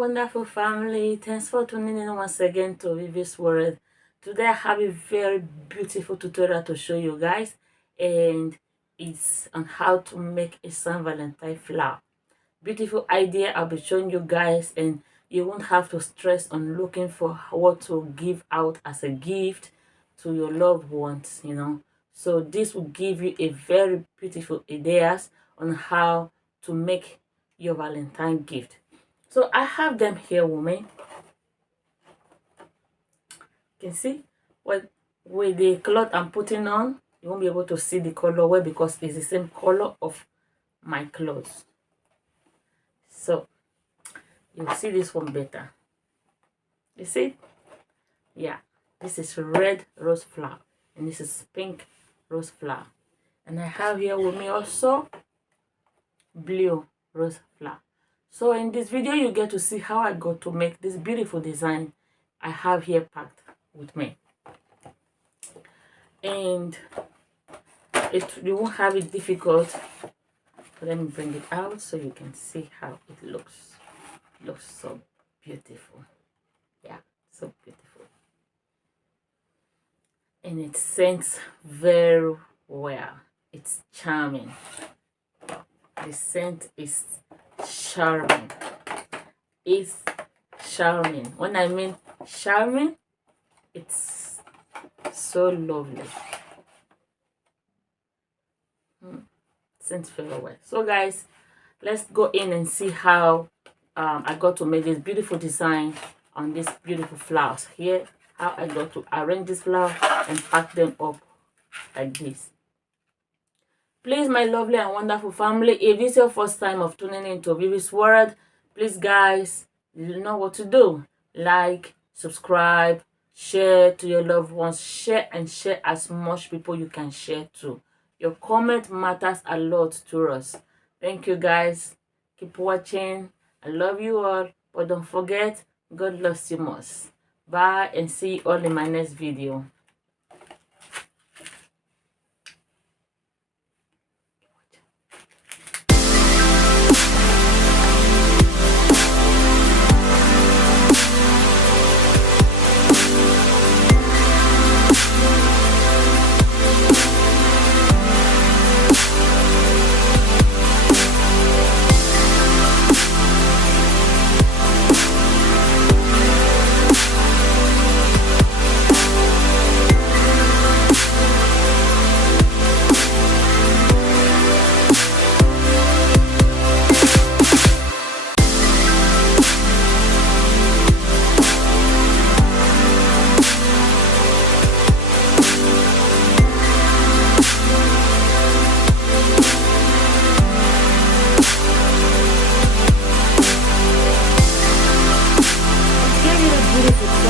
wonderful family. Thanks for tuning in once again to Vivi's World. Today I have a very beautiful tutorial to show you guys, and it's on how to make a Saint Valentine flower. Beautiful idea I'll be showing you guys, and you won't have to stress on looking for what to give out as a gift to your loved ones, So this will give you a very beautiful ideas on how to make your Valentine gift. So I have them here with me. You can see what with the cloth I'm putting on, you won't be able to see the color well because it's the same color of my clothes. So you'll see this one better. You see? Yeah, this is red rose flower and this is pink rose flower. And I have here with me also blue rose flower. So in this video you get to see how I got to make this beautiful design I have here packed with me. And you won't have it difficult. Let me bring it out so you can see how it looks. It looks so beautiful. Yeah, so beautiful. And it scents very well. It's charming. The scent is charming. It's charming. When I mean charming, it's so lovely. Scents very well. So guys, let's go in and see how I got to make this beautiful design on these beautiful flowers here. How I got to arrange this flower and pack them up like this. Please, my lovely and wonderful family, if this is your first time of tuning into Vivi's World, please guys, you know what to do. Like, subscribe, share to your loved ones, share and share as much people you can share to. Your comment matters a lot to us. Thank you guys. Keep watching. I love you all, but don't forget, God loves you most. Bye and see you all in my next video.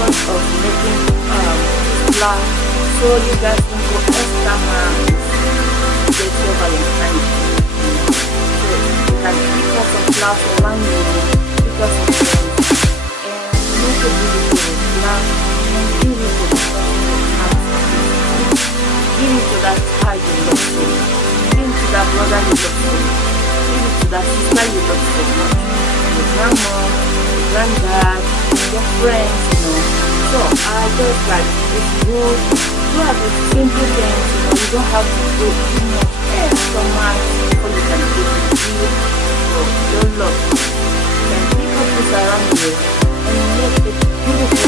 Of making flower, so you guys can go extra miles to get your Valentine. So you can pick up some flowers for 1 minute, pick up some flowers, and make a beautiful flower and give it to the person who has it. Give it to that child you love so much. Give it to that brother you love so much. Give it to that sister you love so much. Your grandma, your granddad, your friends, So I just like it's good. You have the simple things, you don't have to do too much extra much before you can get it to your love. You can pick up this around you and make a beautiful